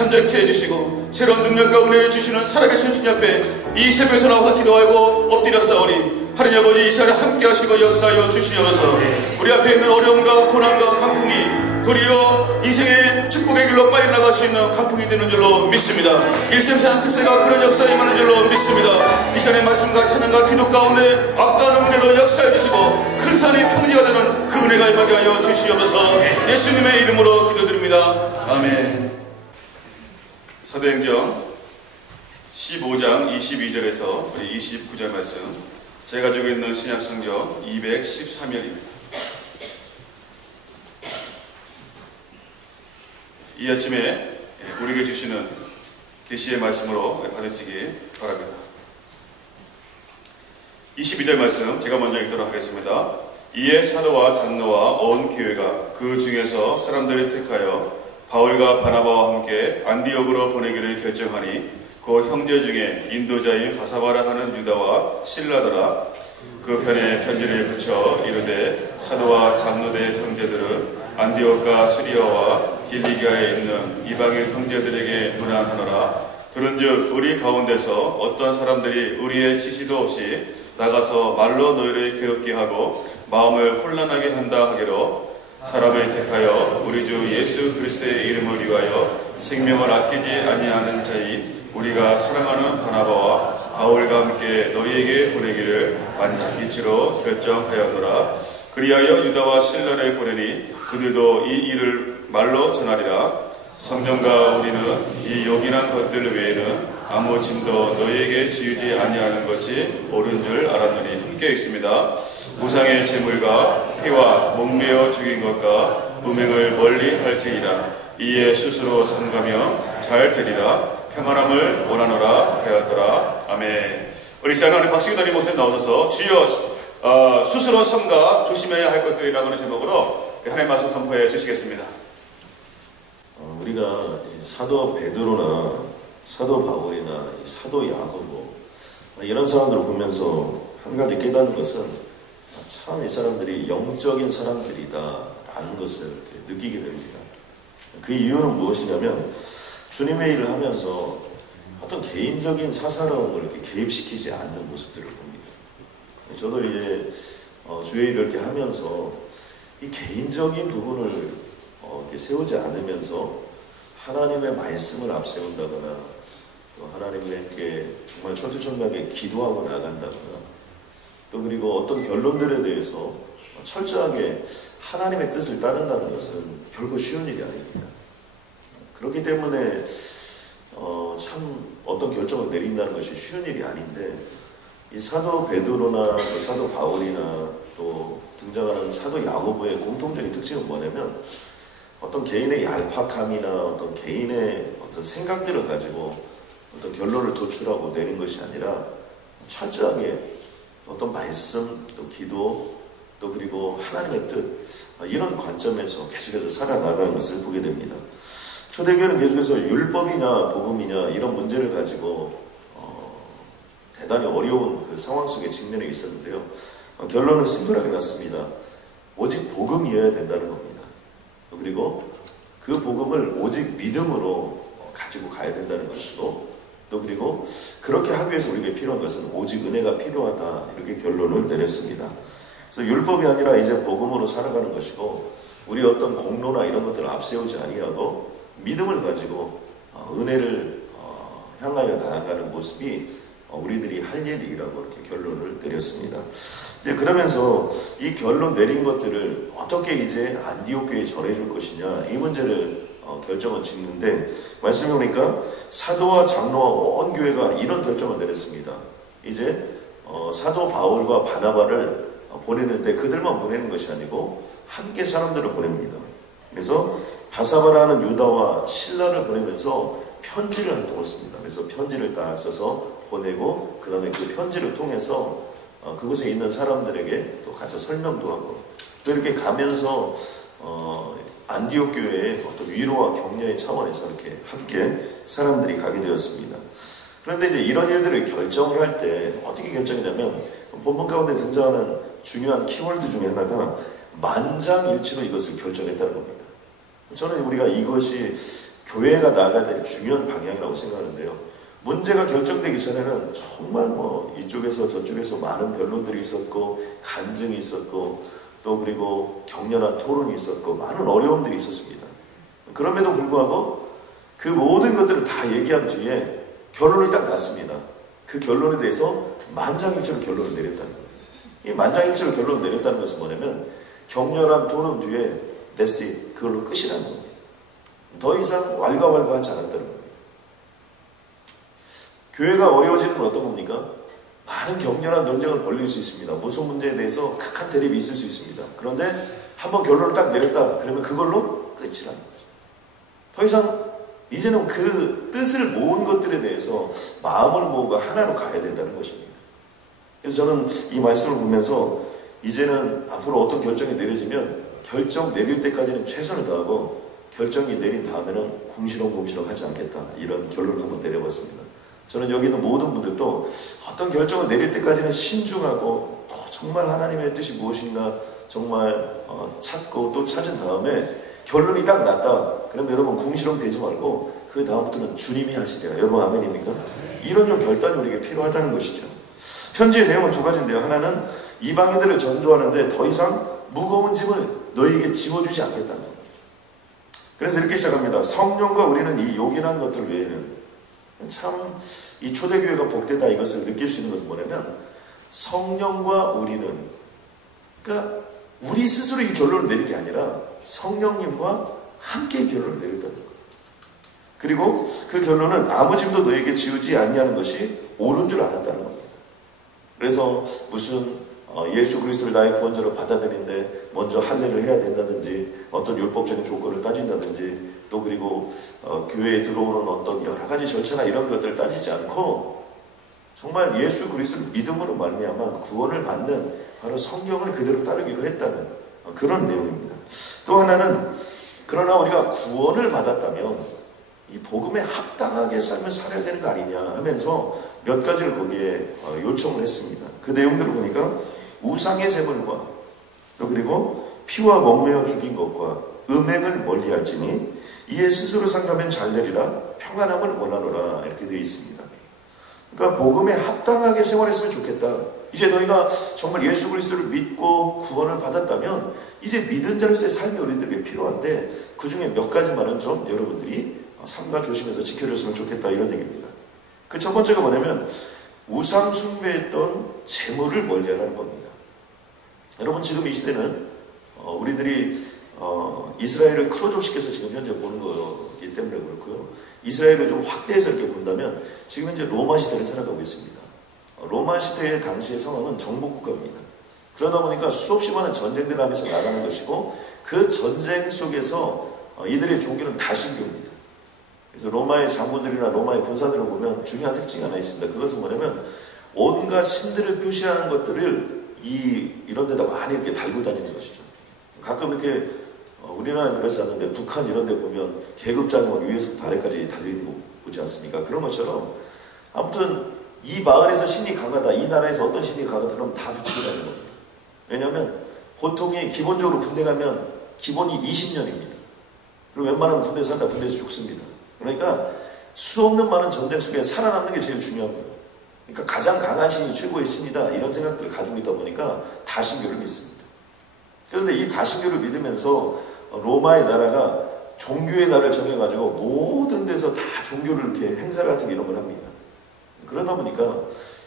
잠잠케 해주시고 새로운 능력과 은혜를 주시는 살아계신 주님 앞에 이 새벽에서 나와서 기도하고 엎드렸사오니 하나님 아버지 이 시간에 함께 하시고 역사하여 주시옵소서. 우리 앞에 있는 어려움과 고난과 강풍이 도리어 인생의 축복의 길로 빨리 나갈 수 있는 강풍이 되는 줄로 믿습니다. 일sem세상 특세가 그런 역사에 임하는 줄로 믿습니다. 이 시간의 말씀과 찬양과 기도 가운데 악다운 은혜로 역사해 주시고 큰 산이 평지가 되는 그 은혜가 임하게 하여 주시옵소서. 예수님의 이름으로 기도드립니다. 아멘. 사도행전 15장 22절에서 29절 말씀, 제가 가지고 있는 신약성경 213면입니다. 이 아침에 우리에게 주시는 계시의 말씀으로 받으시기 바랍니다. 22절 말씀 제가 먼저 읽도록 하겠습니다. 이에 사도와 장로와 온 교회가 그 중에서 사람들을 택하여 바울과 바나바와 함께 안디옥으로 보내기를 결정하니 그 형제 중에 인도자인 바사바라 하는 유다와 실라더라. 그 편에 편지를 붙여 이르되 사도와 장로대 형제들은 안디옥과 시리아와 길리기아에 있는 이방인 형제들에게 문안하노라. 들은즉 우리 가운데서 어떤 사람들이 우리의 지시도 없이 나가서 말로 너희를 괴롭게 하고 마음을 혼란하게 한다 하기로 사람을 택하여 우리 주 예수 그리스도의 이름을 위하여 생명을 아끼지 아니하는 자인 우리가 사랑하는 바나바와 바울과 함께 너희에게 보내기를 만기치로 결정하였노라. 그리하여 유다와 실라를 보내니 그들도 이 일을 말로 전하리라. 성전과 우리는 이 요긴한 것들 외에는 아무 짐도 너희에게 지우지 아니하는 것이 옳은 줄 알았느니 함께 있습니다. 우상의 제물과 피와 목매어 죽인 것과 음행을 멀리 할지니라. 이에 스스로 삼가며 잘 되리라. 평안함을 원하노라 하였더라. 아멘. 우리 시간에 박승희 목사님 나오셔서 주여 스스로 삼가 조심해야 할 것들이라는 제목으로 하나님의 말씀 선포해 주시겠습니다. 우리가 사도 베드로나 사도 바울이나 사도 야고보 이런 사람들을 보면서 한 가지 깨닫는 것은 참 이 사람들이 영적인 사람들이다라는 것을 이렇게 느끼게 됩니다. 그 이유는 무엇이냐면 주님의 일을 하면서 어떤 개인적인 사사로움을 이렇게 개입시키지 않는 모습들을 봅니다. 저도 이제 주의 일을 이렇게 하면서 이 개인적인 부분을 이렇게 세우지 않으면서 하나님의 말씀을 앞세운다거나 또 하나님께 정말 철두철미하게 기도하고 나간다거나 또 그리고 어떤 결론들에 대해서 철저하게 하나님의 뜻을 따른다는 것은 결코 쉬운 일이 아닙니다. 그렇기 때문에 참 어떤 결정을 내린다는 것이 쉬운 일이 아닌데 이 사도 베드로나 또 사도 바울이나 또 등장하는 사도 야고보의 공통적인 특징은 뭐냐면 어떤 개인의 얄팍함이나 어떤 개인의 어떤 생각들을 가지고 어떤 결론을 도출하고 내린 것이 아니라 철저하게 어떤 말씀, 또 기도, 또 그리고 하나님의 뜻 이런 관점에서 계속해서 살아나가는 것을 보게 됩니다. 초대교회는 계속해서 율법이냐 복음이냐 이런 문제를 가지고 대단히 어려운 그 상황 속에 직면해 있었는데요. 결론은 심플하게 났습니다. 오직 복음이어야 된다는 겁니다. 그리고 그 복음을 오직 믿음으로 가지고 가야 된다는 것이고 또 그리고 그렇게 하기 위해서 우리에게 필요한 것은 오직 은혜가 필요하다 이렇게 결론을 내렸습니다. 그래서 율법이 아니라 이제 복음으로 살아가는 것이고 우리 어떤 공로나 이런 것들을 앞세우지 아니하고 믿음을 가지고 은혜를 향하여 나아가는 모습이 우리들이 할 일이라고 이렇게 결론을 내렸습니다. 이제 그러면서 이 결론 내린 것들을 어떻게 이제 안디옥 교회에 전해줄 것이냐 이 문제를 결정을 짓는데 말씀해 보니까 사도와 장로와 온 교회가 이런 결정을 내렸습니다. 이제 사도 바울과 바나바를 보내는데 그들만 보내는 것이 아니고 함께 사람들을 보냅니다. 그래서 바사바라는 유다와 실라를 보내면서 편지를 한 통을 씁니다. 그래서 편지를 딱 써서 보내고 그 다음에 그 편지를 통해서 그곳에 있는 사람들에게 또 가서 설명도 하고 또 이렇게 가면서 안디옥 교회의 어떤 위로와 격려의 차원에서 이렇게 함께 사람들이 가게 되었습니다. 그런데 이제 이런 일들을 결정을 할 때 어떻게 결정이냐면 본문 가운데 등장하는 중요한 키워드 중에 하나가 만장일치로 이것을 결정했다는 겁니다. 저는 우리가 이것이 교회가 나아가야 될 중요한 방향이라고 생각하는데요. 문제가 결정되기 전에는 정말 뭐 이쪽에서 저쪽에서 많은 변론들이 있었고 간증이 있었고 또 그리고 격렬한 토론이 있었고 많은 어려움들이 있었습니다. 그럼에도 불구하고 그 모든 것들을 다 얘기한 뒤에 결론이 딱 났습니다. 그 결론에 대해서 만장일치로 결론을 내렸다는 거예요. 이 만장일치로 결론을 내렸다는 것은 뭐냐면 격렬한 토론 뒤에 that's it, 그걸로 끝이라는 겁니다. 더 이상 왈가왈부하지 않았다는 겁니다. 교회가 어려워지는 건 어떤 겁니까? 많은 격렬한 논쟁을 벌일 수 있습니다. 무슨 문제에 대해서 극한 대립이 있을 수 있습니다. 그런데 한번 결론을 딱 내렸다 그러면 그걸로 끝이라는 거죠. 더 이상 이제는 그 뜻을 모은 것들에 대해서 마음을 모으고 하나로 가야 된다는 것입니다. 그래서 저는 이 말씀을 보면서 이제는 앞으로 어떤 결정이 내려지면 결정 내릴 때까지는 최선을 다하고 결정이 내린 다음에는 궁시렁궁시렁 하지 않겠다, 이런 결론을 한번 내려봤습니다. 저는 여기 있는 모든 분들도 어떤 결정을 내릴 때까지는 신중하고 또 정말 하나님의 뜻이 무엇인가 정말 찾고 또 찾은 다음에 결론이 딱 났다 그럼 여러분 궁시렁 되지 말고 그 다음부터는 주님이 하시리라. 여러분 아멘입니까? 이런 좀 결단이 우리에게 필요하다는 것이죠. 편지의 내용은 두 가지인데요. 하나는 이방인들을 전도하는데 더 이상 무거운 짐을 너희에게 지워주지 않겠다는 겁니다. 그래서 이렇게 시작합니다. 성령과 우리는 이 요긴한 것들 외에는, 참 이 초대교회가 복되다 이것을 느낄 수 있는 것은 뭐냐면 성령과 우리는, 그러니까 우리 스스로 이 결론을 내린 게 아니라 성령님과 함께 결론을 내렸다는 거예요. 그리고 그 결론은 아무 짐도 너에게 지우지 아니하는 것이 옳은 줄 알았다는 겁니다. 그래서 무슨 예수 그리스도를 나의 구원자로 받아들이는데 먼저 할례를 해야 된다든지 어떤 율법적인 조건을 따진다든지 또 그리고 교회에 들어오는 어떤 여러 가지 절차나 이런 것들을 따지지 않고 정말 예수 그리스도를 믿음으로 말미암아 구원을 받는 바로 성경을 그대로 따르기로 했다는 그런 내용입니다. 또 하나는 그러나 우리가 구원을 받았다면 이 복음에 합당하게 삶을 살아야 되는 거 아니냐 하면서 몇 가지를 거기에 요청을 했습니다. 그 내용들을 보니까 우상의 제물과 또 그리고 피와 먹매어 죽인 것과 음행을 멀리할지니 이에 스스로 상가면 잘 되리라 평안함을 원하노라 이렇게 되어 있습니다. 그러니까 복음에 합당하게 생활했으면 좋겠다. 이제 너희가 정말 예수 그리스도를 믿고 구원을 받았다면 이제 믿은 자로서의 삶이 우리들에게 필요한데 그 중에 몇 가지만은 좀 여러분들이 삼가 조심해서 지켜줬으면 좋겠다 이런 얘기입니다. 그 첫 번째가 뭐냐면 우상 숭배했던 재물을 멀리하라는 겁니다. 여러분 지금 이 시대는 우리들이 이스라엘을 클로즈업시켜서 지금 현재 보는 거기 때문에 그렇고요. 이스라엘을 좀 확대해서 이렇게 본다면 지금 현재 로마 시대를 살아가고 있습니다. 로마 시대의 당시의 상황은 정복국가입니다. 그러다 보니까 수없이 많은 전쟁들 하면서 나가는 것이고 그 전쟁 속에서 이들의 종교는 다신교입니다. 그래서 로마의 장군들이나 로마의 군사들을 보면 중요한 특징이 하나 있습니다. 그것은 뭐냐면 온갖 신들을 표시하는 것들을 이런 데다 많이 이렇게 달고 다니는 것이죠. 가끔 이렇게 우리나라는 그렇지 않는데 북한 이런 데 보면 계급장이 막 위에서부터 아래까지 달려있는 거 보지 않습니까? 그런 것처럼 아무튼 이 마을에서 신이 강하다, 이 나라에서 어떤 신이 강하다 그러면 다 붙이고 다니는 겁니다. 왜냐하면 보통이 기본적으로 군대 가면 기본이 20년입니다. 그리고 웬만하면 군대 살다 군대에서 죽습니다. 그러니까 수없는 많은 전쟁 속에 살아남는 게 제일 중요한 거예요. 그러니까 가장 강한 신이 최고의 신이다 이런 생각들을 가지고 있다 보니까 다신교를 믿습니다. 그런데 이 다신교를 믿으면서 로마의 나라가 종교의 날을 정해가지고 모든 데서 다 종교를 이렇게 행사 같은 게 이런 걸 합니다. 그러다 보니까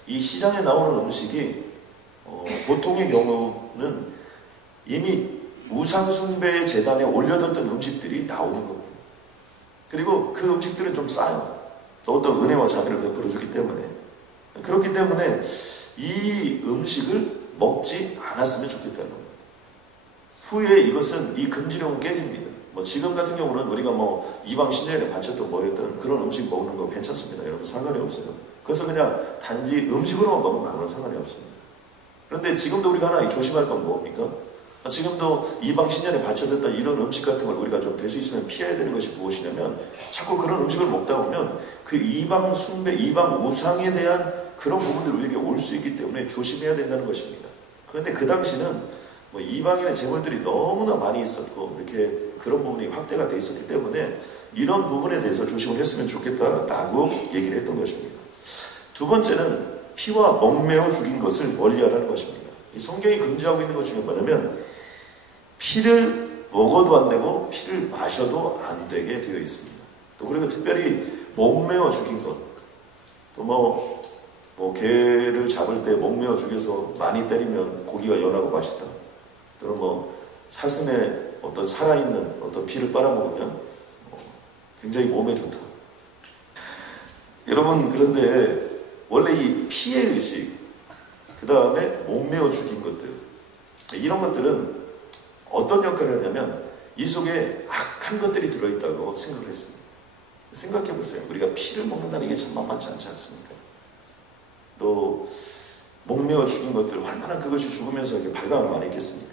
이 시장에 나오는 음식이 보통의 경우는 이미 우상숭배의 재단에 올려뒀던 음식들이 나오는 겁니다. 그리고 그 음식들은 좀 싸요. 또 어떤 은혜와 자비를 베풀어주기 때문에. 그렇기 때문에 이 음식을 먹지 않았으면 좋겠다는 겁니다. 후에 이것은 이 금지령은 깨집니다. 지금 같은 경우는 우리가 이방 신자에 바쳤던 뭐였던 그런 음식 먹는 거 괜찮습니다. 여러분 상관이 없어요. 그래서 그냥 단지 음식으로만 먹으면 아무런 상관이 없습니다. 그런데 지금도 우리가 하나 조심할 건 뭡니까? 지금도 이방 신전에 바쳐졌던 이런 음식 같은 걸 우리가 좀 될 수 있으면 피해야 되는 것이 무엇이냐면 자꾸 그런 음식을 먹다 보면 그 이방 숭배, 이방 우상에 대한 그런 부분들이 우리에게 올 수 있기 때문에 조심해야 된다는 것입니다. 그런데 그 당시는 뭐 이방인의 재물들이 너무나 많이 있었고 이렇게 그런 부분이 확대가 돼 있었기 때문에 이런 부분에 대해서 조심을 했으면 좋겠다라고 얘기를 했던 것입니다. 두 번째는 피와 목매어 죽인 것을 멀리하라는 것입니다. 이 성경이 금지하고 있는 것 중에 뭐냐면 피를 먹어도 안 되고 피를 마셔도 안 되게 되어 있습니다. 또 그리고 특별히 목매어 죽인 것, 또 뭐 개를 잡을 때 목매어 죽여서 많이 때리면 고기가 연하고 맛있다. 또는 뭐 사슴에 어떤 살아있는 어떤 피를 빨아먹으면 굉장히 몸에 좋다. 여러분, 그런데 원래 이 피의 의식, 그 다음에 목매어 죽인 것들, 이런 것들은 어떤 역할을 하냐면 이 속에 악한 것들이 들어있다고 생각을 했습니다. 생각해 보세요. 우리가 피를 먹는다는 게 참 만만치 않지 않습니까? 또 목매어 죽인 것들, 얼마나 그것이 죽으면서 이렇게 발광을 많이 했겠습니까?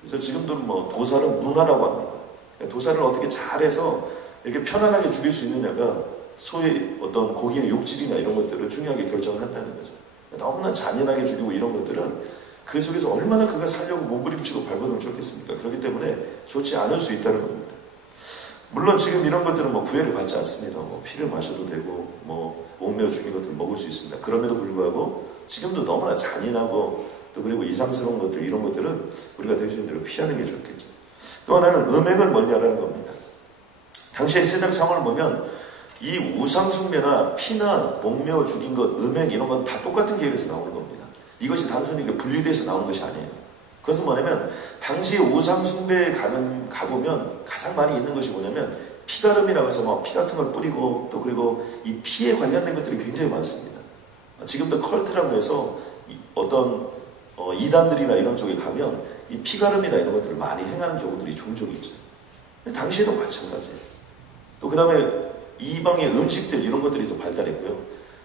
그래서 지금도 뭐 도살은 문화라고 합니다. 도살을 어떻게 잘해서 이렇게 편안하게 죽일 수 있느냐가 소위 어떤 고기의 육질이나 이런 것들을 중요하게 결정을 한다는 거죠. 너무나 잔인하게 죽이고 이런 것들은 그 속에서 얼마나 그가 살려고 몸부림치고 발버둥을 쳤겠습니까? 그렇기 때문에 좋지 않을 수 있다는 겁니다. 물론 지금 이런 것들은 뭐 구애를 받지 않습니다. 뭐 피를 마셔도 되고 뭐 목매어 죽인 것들을 먹을 수 있습니다. 그럼에도 불구하고 지금도 너무나 잔인하고 또 그리고 이상스러운 것들, 이런 것들은 우리가 될 수 있는 대로 피하는 게 좋겠죠. 또 하나는 음행을 멀리하라는 겁니다. 당시의 세상 상황을 보면 이 우상숭배나 피나 목매어 죽인 것, 음행 이런 건 다 똑같은 계열에서 나오는 겁니다. 이것이 단순히 분리돼서 나오는 것이 아니에요. 그것은 뭐냐면 당시 우상숭배에 가보면 가장 많이 있는 것이 뭐냐면 피가름이라고 해서 막 피 같은 걸 뿌리고 또 그리고 이 피에 관련된 것들이 굉장히 많습니다. 지금도 컬트라고 해서 어떤 이단들이나 이런 쪽에 가면 이 피가름이나 이런 것들을 많이 행하는 경우들이 종종 있죠. 당시에도 마찬가지예요. 또 그 다음에 이방의 음식들 이런 것들이 또 발달했고요.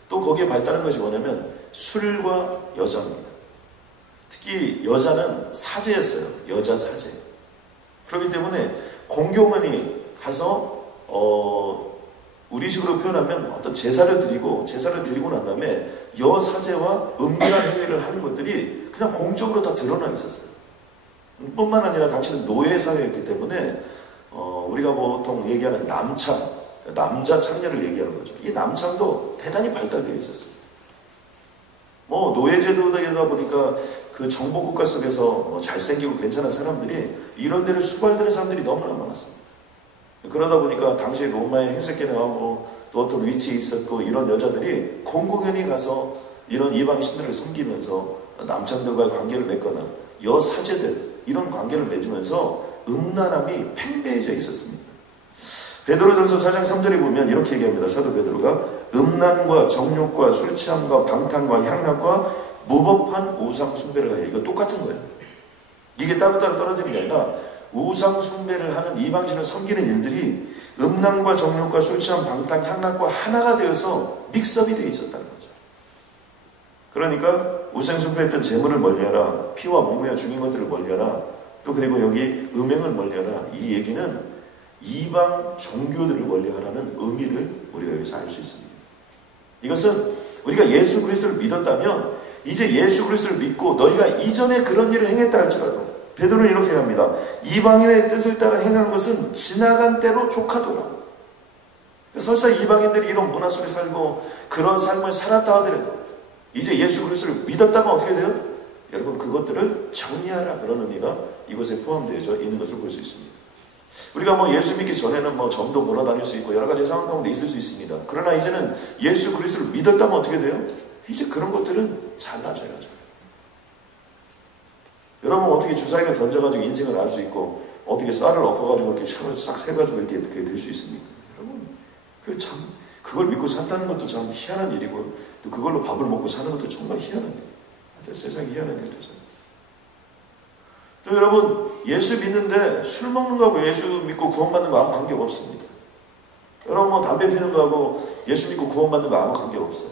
또 거기에 발달한 것이 뭐냐면 술과 여자입니다. 특히 여자는 사제였어요. 여자 사제. 그렇기 때문에 공교원이 가서 우리식으로 표현하면 어떤 제사를 드리고 난 다음에 여사제와 은밀한 행위를 하는 것들이 그냥 공적으로 다 드러나 있었어요. 뿐만 아니라 당시는 노예 사회였기 때문에 우리가 보통 얘기하는 남창, 남자 창녀를 얘기하는 거죠. 이 남창도 대단히 발달되어 있었습니다. 뭐 노예제도다 보니까 그 정복국가 속에서 잘생기고 괜찮은 사람들이 이런 데를 수발되는 사람들이 너무나 많았습니다. 그러다 보니까 당시에 로마의 행색계 나오고 또 어떤 위치에 있었고 이런 여자들이 공공연히 가서 이런 이방 신들을 섬기면서 남창들과의 관계를 맺거나 여사제들 이런 관계를 맺으면서 음란함이 팽배해져 있었습니다. 베드로전서 4장 3절에 보면 이렇게 얘기합니다. 사도 베드로가 음란과 정욕과 술취함과 방탕과 향락과 무법한 우상 숭배를 하여. 이거 똑같은 거예요. 이게 따로따로 떨어지는 게 아니라 우상 숭배를 하는 이방신을 섬기는 일들이 음란과 정욕과 술취함, 방탕, 향락과 하나가 되어서 믹스업이 되어 있었다는 거죠. 그러니까 우상 숭배했던 재물을 멀리하라, 피와 목매어 죽인 것들을 멀리하라, 또 그리고 여기 음행을 멀리하라. 이 얘기는 이방 종교들을 멀리하라는 의미를 우리가 여기서 알 수 있습니다. 이것은 우리가 예수 그리스도를 믿었다면 이제 예수 그리스도를 믿고 너희가 이전에 그런 일을 행했다 할지라도 베드로는 이렇게 합니다. 이방인의 뜻을 따라 행한 것은 지나간 때로 족하더라. 설사 이방인들이 이런 문화 속에 살고 그런 삶을 살았다 하더라도 이제 예수 그리스도를 믿었다면 어떻게 돼요? 여러분 그것들을 정리하라, 그런 의미가 이것에 포함되어 있는 것을 볼 수 있습니다. 우리가 뭐 예수 믿기 전에는 뭐 점도 보러 다닐 수 있고 여러 가지 상황 가운데 있을 수 있습니다. 그러나 이제는 예수 그리스도를 믿었다면 어떻게 돼요? 이제 그런 것들은 잘라줘야죠. 여러분 어떻게 주사위를 던져가지고 인생을 알 수 있고 어떻게 쌀을 엎어가지고 이렇게 싹 세가지고 이렇게 될 수 있습니까? 여러분 그걸 믿고 산다는 것도 참 희한한 일이고 또 그걸로 밥을 먹고 사는 것도 정말 희한한 일이에요. 세상이 희한한 일 같아서. 또 여러분 예수 믿는데 술 먹는 거하고 예수 믿고 구원받는 거 아무 관계가 없습니다. 여러분 뭐 담배 피는 거하고 예수 믿고 구원받는 거 아무 관계가 없어요.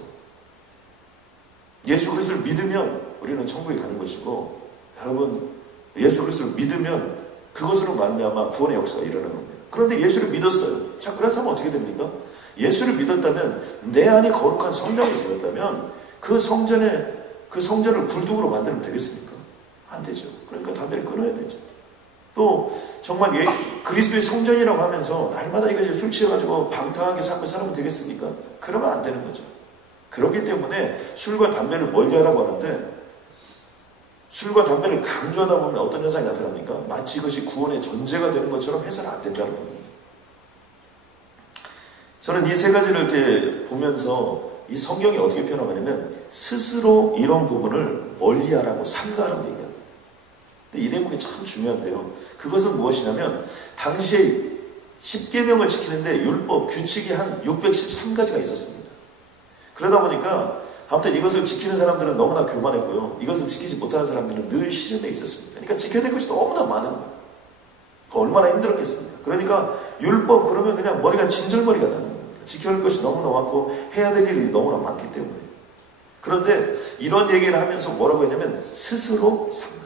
예수 그리스도를 믿으면 우리는 천국에 가는 것이고 여러분 예수 그리스도를 믿으면 그것으로 말미암아 구원의 역사가 일어나는 겁니다. 그런데 예수를 믿었어요. 자 그렇다면 어떻게 됩니까? 예수를 믿었다면 내 안이 거룩한 성전이 되었다면 그 성전을 불독으로 만들면 되겠습니까? 안 되죠. 그러니까 담배를 끊어야 되죠. 또 정말 그리스도의 성전이라고 하면서 날마다 이것이 술 취해가지고 방탕하게 삶을 살면 되겠습니까? 그러면 안 되는 거죠. 그렇기 때문에 술과 담배를 멀리하라고 하는데, 술과 담배를 강조하다 보면 어떤 현상이 나타납니까? 마치 이것이 구원의 전제가 되는 것처럼 해서는 안 된다는 겁니다. 저는 이 세 가지를 이렇게 보면서 이 성경이 어떻게 표현하냐면 스스로 이런 부분을 멀리하라고, 삼가하라고 얘기합니다. 근데 이 대목이 참 중요한데요. 그것은 무엇이냐면 당시에 10계명을 지키는데 율법, 규칙이 한 613가지가 있었습니다. 그러다 보니까 아무튼 이것을 지키는 사람들은 너무나 교만했고요. 이것을 지키지 못하는 사람들은 늘 시름에 있었습니다. 그러니까 지켜야 될 것이 너무나 많은 거예요. 얼마나 힘들었겠습니까? 그러니까 율법 그러면 그냥 머리가 진절머리가 나는 겁니다. 지켜야 할 것이 너무나 많고 해야 될 일이 너무나 많기 때문에. 그런데 이런 얘기를 하면서 뭐라고 했냐면 스스로 삼가.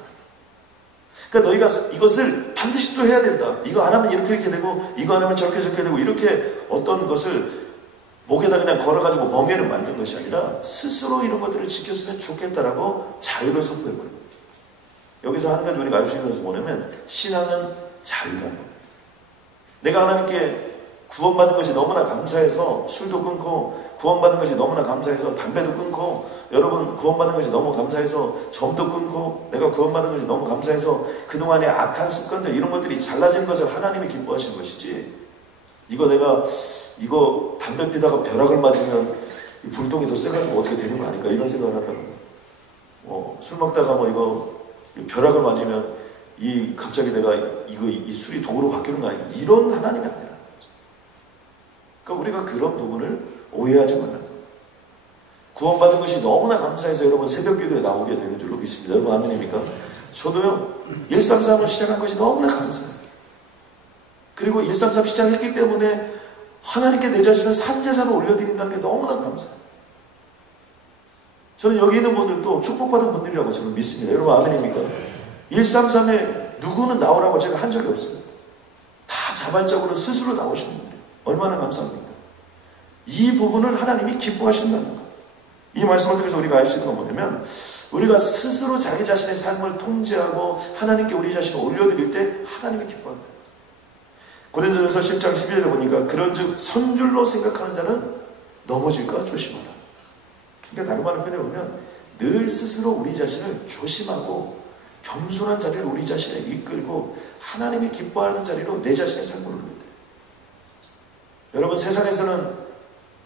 그러니까 너희가 이것을 반드시 또 해야 된다. 이거 안 하면 이렇게 되고 이거 안 하면 저렇게 되고 이렇게 어떤 것을 목에다 그냥 걸어가지고 멍에를 만든 것이 아니라 스스로 이런 것들을 지켰으면 좋겠다라고 자유를 선포해버립니다. 여기서 한 가지 우리가 알 수 있는 것은 뭐냐면 신앙은 자유라는 겁니다. 내가 하나님께 구원받은 것이 너무나 감사해서 술도 끊고, 구원받은 것이 너무나 감사해서 담배도 끊고, 여러분 구원받은 것이 너무 감사해서 점도 끊고, 내가 구원받은 것이 너무 감사해서 그동안의 악한 습관들 이런 것들이 잘라진 것을 하나님이 기뻐하시는 것이지, 이거 담배 피다가 벼락을 맞으면 이 불똥이 더 세가지고 어떻게 되는 거 아닐까 이런 생각을 한다는 거예요. 술 먹다가 이거 벼락을 맞으면 갑자기 내가 이 술이 독으로 바뀌는 거 아닐까, 이런 하나님이 아니라는 거죠. 그러니까 우리가 그런 부분을 오해하지 말라는 거예요. 구원받은 것이 너무나 감사해서 여러분 새벽 기도에 나오게 되는 줄로 믿습니다. 여러분 아멘입니까? 저도요 133을 시작한 것이 너무나 감사해요. 그리고 133 시작했기 때문에 하나님께 내 자신을 산제사로 올려드린다는 게 너무나 감사해요. 저는 여기 있는 분들도 축복받은 분들이라고 저는 믿습니다. 여러분 아멘입니까? 133에 누구는 나오라고 제가 한 적이 없습니다. 다 자발적으로 스스로 나오시는 분들이에요. 얼마나 감사합니까? 이 부분을 하나님이 기뻐하신다는 것. 이 말씀을 통해서 우리가 알 수 있는 건 뭐냐면 우리가 스스로 자기 자신의 삶을 통제하고 하나님께 우리 자신을 올려드릴 때 하나님이 기뻐한다. 고린도전서 10장 11절에 보니까 그런즉 선줄로 생각하는 자는 넘어질까 조심하라. 그러니까 다른 말을 표현해보면 늘 스스로 우리 자신을 조심하고 겸손한 자리를 우리 자신을 이끌고 하나님이 기뻐하는 자리로 내 자신의 삶을 올려야 돼요. 여러분 세상에서는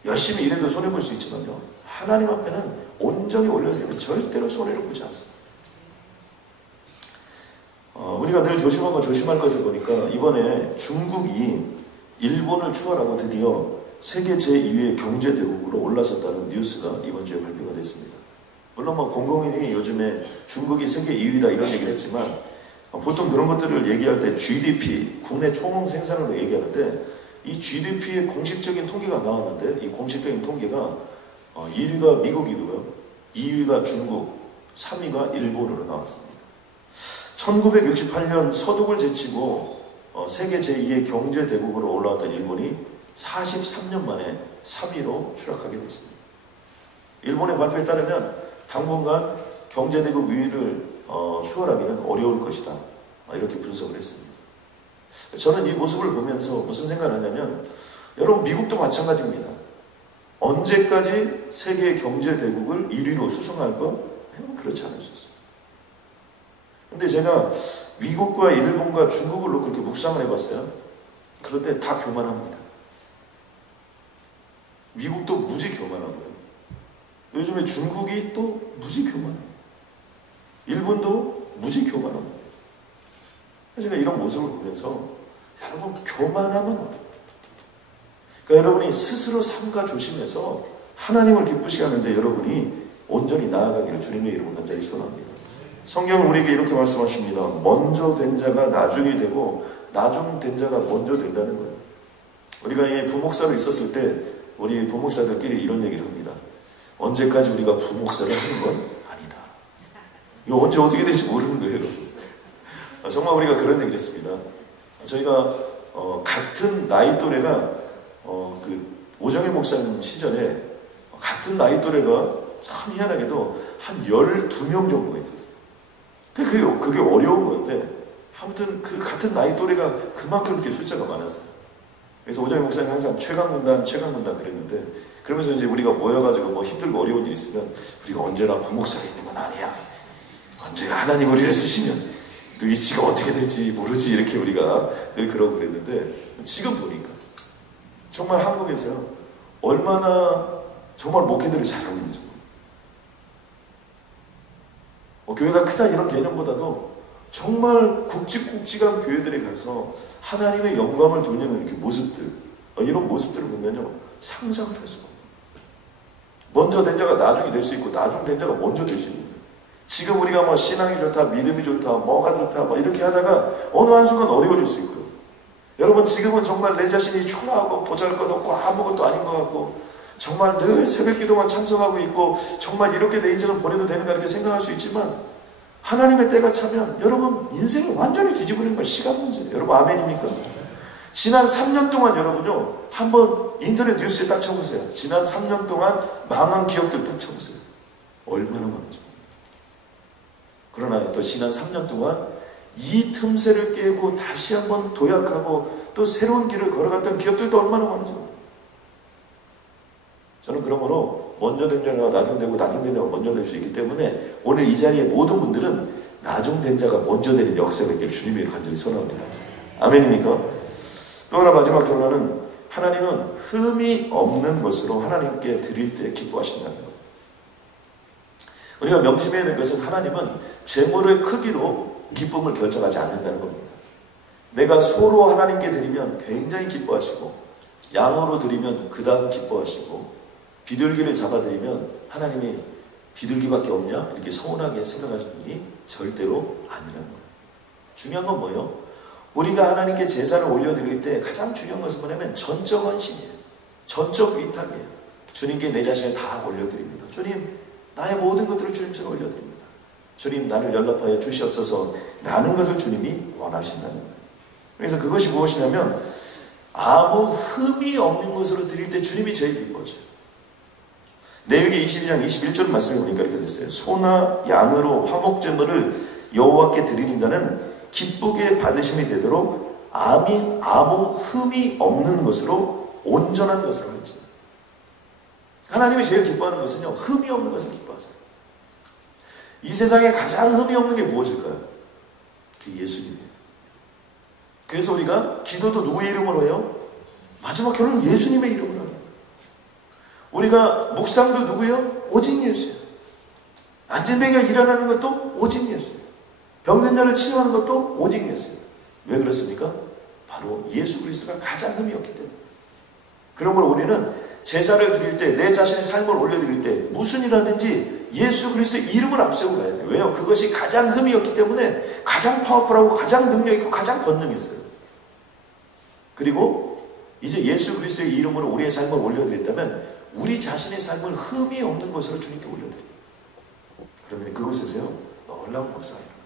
열심히 일해도 손해볼 수 있지만요, 하나님 앞에는 온전히 올려드리면 절대로 손해를 보지 않습니다. 우리가 늘 조심하고 조심할 것을 보니까 이번에 중국이 일본을 추월하고 드디어 세계 제2의 경제대국으로 올라섰다는 뉴스가 이번 주에 발표가 됐습니다. 물론 공공연히 요즘에 중국이 세계 2위다 이런 얘기를 했지만 보통 그런 것들을 얘기할 때 GDP, 국내 총 생산으로 얘기하는데 이 GDP의 공식적인 통계가 나왔는데 이 공식적인 통계가 1위가 미국이고요, 2위가 중국, 3위가 일본으로 나왔습니다. 1968년 서독을 제치고 세계 제2의 경제대국으로 올라왔던 일본이 43년 만에 3위로 추락하게 됐습니다. 일본의 발표에 따르면 당분간 경제대국 2위를 추월하기는 어려울 것이다, 이렇게 분석을 했습니다. 저는 이 모습을 보면서 무슨 생각을 하냐면 여러분 미국도 마찬가지입니다. 언제까지 세계 경제대국을 1위로 수성할까? 그렇지 않을 수 있습니다. 근데 제가 미국과 일본과 중국을 놓고 이렇게 묵상을 해봤어요. 그런데 다 교만합니다. 미국도 무지 교만하고요. 요즘에 중국이 또 무지 교만해요. 일본도 무지 교만합니다. 제가 이런 모습을 보면서 여러분 교만하면 어려워요. 그러니까 여러분이 스스로 삼가 조심해서 하나님을 기쁘시게 하는데 여러분이 온전히 나아가기를 주님의 이름으로 간절히 소원합니다. 성경은 우리에게 이렇게 말씀하십니다. 먼저 된 자가 나중이 되고 나중 된 자가 먼저 된다는 거예요. 우리가 이 부목사로 있었을 때 우리 부목사들끼리 이런 얘기를 합니다. 언제까지 우리가 부목사를 하는 건 아니다. 이거 언제 어떻게 될지 모르는 거예요, 여러분. 정말 우리가 그런 얘기를 했습니다. 저희가 같은 나이 또래가 오정일 목사님 시절에 같은 나이 또래가 참 희한하게도 한 12명 정도가 있었어요. 그게 어려운 건데, 아무튼 그 같은 나이 또래가 그만큼 이렇게 숫자가 많았어요. 그래서 오정희 목사님 항상 최강군단 그랬는데, 그러면서 이제 우리가 모여가지고 뭐 힘들고 어려운 일 있으면, 우리가 언제나 부목사가 있는 건 아니야. 언제나 하나님 우리를 쓰시면 또 위치가 어떻게 될지 모르지, 이렇게 우리가 늘 그러고 그랬는데, 지금 보니까 정말 한국에서요, 얼마나 정말 목회들이 잘하고 있는지. 교회가 크다 이런 개념보다도 정말 굵직굵직한 교회들에 가서 하나님의 영광을 돌리는 이렇게 모습들, 이런 모습들을 보면요, 상상을 할 수가 없어요. 먼저 된 자가 나중이 될 수 있고, 나중 된 자가 먼저 될 수 있는 거예요. 지금 우리가 뭐 신앙이 좋다, 믿음이 좋다, 뭐가 좋다, 뭐 이렇게 하다가 어느 한순간 어려워질 수 있고요. 여러분, 지금은 정말 내 자신이 초라하고 보잘것없고 아무것도 아닌 것 같고, 정말 늘 새벽 기도만 찬성하고 있고, 정말 이렇게 내 인생을 보내도 되는가 이렇게 생각할 수 있지만, 하나님의 때가 차면 여러분 인생이 완전히 뒤집어지는 건 시간 문제예요. 여러분 아멘입니까? 지난 3년 동안 여러분요, 한번 인터넷 뉴스에 딱 쳐보세요. 지난 3년 동안 망한 기업들 딱 쳐보세요. 얼마나 많은지. 그러나 또 지난 3년 동안 이 틈새를 깨고 다시 한번 도약하고 또 새로운 길을 걸어갔던 기업들도 얼마나 많은지. 저는 그러므로 먼저 된 자가 나중 되고 나중 된 자가 먼저 될 수 있기 때문에 오늘 이 자리에 모든 분들은 나중 된 자가 먼저 되는 역사가 있기를 주님이 간절히 소원합니다. 아멘입니까? 또 하나 마지막 결론은, 하나님은 흠이 없는 것으로 하나님께 드릴 때 기뻐하신다는 것. 우리가 명심해야 될 것은, 하나님은 재물의 크기로 기쁨을 결정하지 않는다는 겁니다. 내가 소로 하나님께 드리면 굉장히 기뻐하시고, 양으로 드리면 그 다음 기뻐하시고, 비둘기를 잡아드리면 하나님이 비둘기밖에 없냐? 이렇게 서운하게 생각하시는 분이 절대로 아니라는 거예요. 중요한 건 뭐예요? 우리가 하나님께 제사를 올려드릴 때 가장 중요한 것은 뭐냐면 전적 헌신이에요. 전적 위탁이에요. 주님께 내 자신을 다 올려드립니다. 주님, 나의 모든 것들을 주님처럼 올려드립니다. 주님, 나를 연락하여 주시옵소서. 라는 것을 주님이 원하신다는 거예요. 그래서 그것이 무엇이냐면, 아무 흠이 없는 것으로 드릴 때 주님이 제일 기뻐하셔요. 레위기 22장 21절 말씀을 보니까 이렇게 됐어요. 소나 양으로 화목제물을 여호와께 드리는 자는 기쁘게 받으심이 되도록 아무 흠이 없는 것으로 온전한 것으로 하지. 하나님이 제일 기뻐하는 것은요, 흠이 없는 것을 기뻐하세요. 이 세상에 가장 흠이 없는 게 무엇일까요? 그게 예수님이에요. 그래서 우리가 기도도 누구의 이름으로 해요? 마지막 결론은 예수님의 이름으로 해요. 우리가 묵상도 누구예요? 오직 예수예요. 안진뱅이가 일어나는 것도 오직 예수예요. 병든 자를 치유하는 것도 오직 예수예요. 왜 그렇습니까? 바로 예수 그리스도가 가장 흠이 없기 때문에. 그러므로 우리는 제사를 드릴 때, 내 자신의 삶을 올려드릴 때 무슨 일하든지 예수 그리스도의 이름을 앞세우고 가야 돼요. 왜요? 그것이 가장 흠이 없기 때문에 가장 파워풀하고 가장 능력 있고 가장 권능이 있어요. 그리고 이제 예수 그리스도의 이름으로 우리의 삶을 올려드렸다면 우리 자신의 삶을 흠이 없는 것으로 주님께 올려드려요. 그러면 그곳에서요, 놀라운 역사가 일어나요.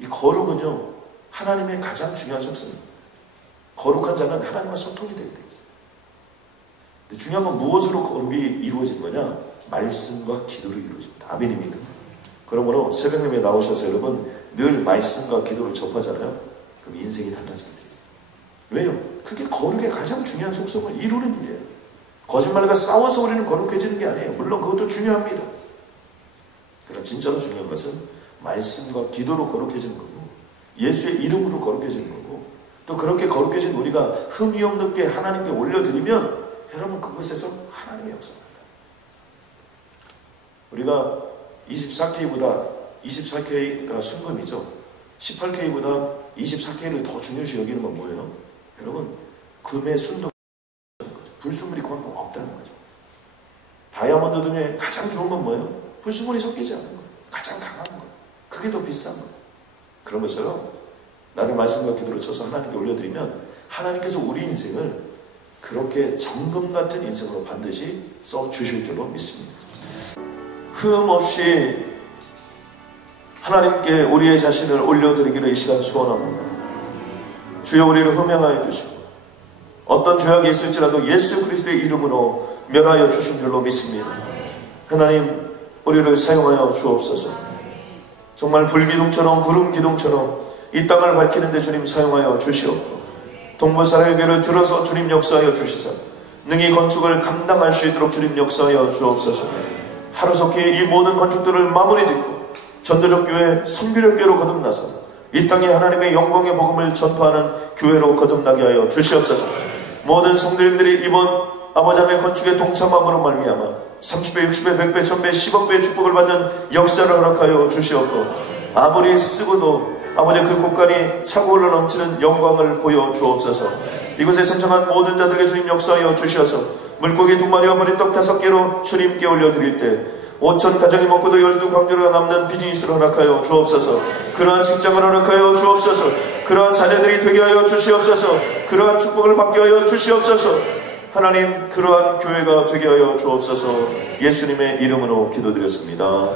이 거룩은요, 하나님의 가장 중요한 속성입니다. 거룩한 자는 하나님과 소통이 되게 되어 있어요. 근데 중요한 건 무엇으로 거룩이 이루어진 거냐? 말씀과 기도로 이루어집니다. 아멘입니다. 그러므로 새벽 예배에 나오셔서 여러분 늘 말씀과 기도를 접하잖아요. 그럼 인생이 달라지게 되어 있어요. 왜요? 그게 거룩의 가장 중요한 속성을 이루는 일이에요. 거짓말과 싸워서 우리는 거룩해지는 게 아니에요. 물론 그것도 중요합니다. 그러나 진짜로 중요한 것은 말씀과 기도로 거룩해지는 거고, 예수의 이름으로 거룩해지는 거고, 또 그렇게 거룩해진 우리가 흠이 없는 하나님께 올려드리면 여러분 그것에서 하나님의 역사입니다. 우리가 24K가 순금이죠. 18K보다 24K를 더 중요시 여기는 건 뭐예요? 여러분, 금의 순도, 불순물이 그만큼 없다는 거죠. 다이아몬드 중에 가장 좋은 건 뭐예요? 불순물이 섞이지 않는 거예요. 가장 강한 거예요. 그게 더 비싼 거예요. 그런 것처럼 나를 말씀과 기도로 쳐서 하나님께 올려드리면 하나님께서 우리 인생을 그렇게 정금 같은 인생으로 반드시 써주실 줄로 믿습니다. 흠 없이 하나님께 우리의 자신을 올려드리기를 이 시간 소원합니다. 주여, 우리를 흠양하여 주시고 어떤 죄악이 있을지라도 예수 그리스도의 이름으로 멸하여 주신 줄로 믿습니다. 하나님, 우리를 사용하여 주옵소서. 정말 불기둥처럼 구름기둥처럼 이 땅을 밝히는데 주님 사용하여 주시옵고, 동부사랑교회를 들어서 주님 역사하여 주시사 능히 건축을 감당할 수 있도록 주님 역사하여 주옵소서. 하루속히 이 모든 건축들을 마무리 짓고 전도적 교회, 선교적 교회로 거듭나서 이 땅에 하나님의 영광의 복음을 전파하는 교회로 거듭나게 하여 주시옵소서. 모든 성도님들이 이번 아버지 하나님의 건축에 동참함으로 말미암아 30배, 60배, 100배, 1000배, 10억배의 축복을 받는 역사를 허락하여 주시옵고, 아무리 쓰고도 아버지 그 곳간이 차고 흘러 넘치는 영광을 보여 주옵소서. 이곳에 생성한 모든 자들에게 주님 역사하여 주시어서 물고기 2마리와 머리떡 5개로 주님께 올려드릴 때 5천 가정이 먹고도 12광주가 남는 비즈니스를 허락하여 주옵소서. 그러한 직장을 허락하여 주옵소서. 그러한 자녀들이 되게 하여 주시옵소서. 그러한 축복을 받게 하여 주시옵소서. 하나님, 그러한 교회가 되게 하여 주옵소서. 예수님의 이름으로 기도드렸습니다.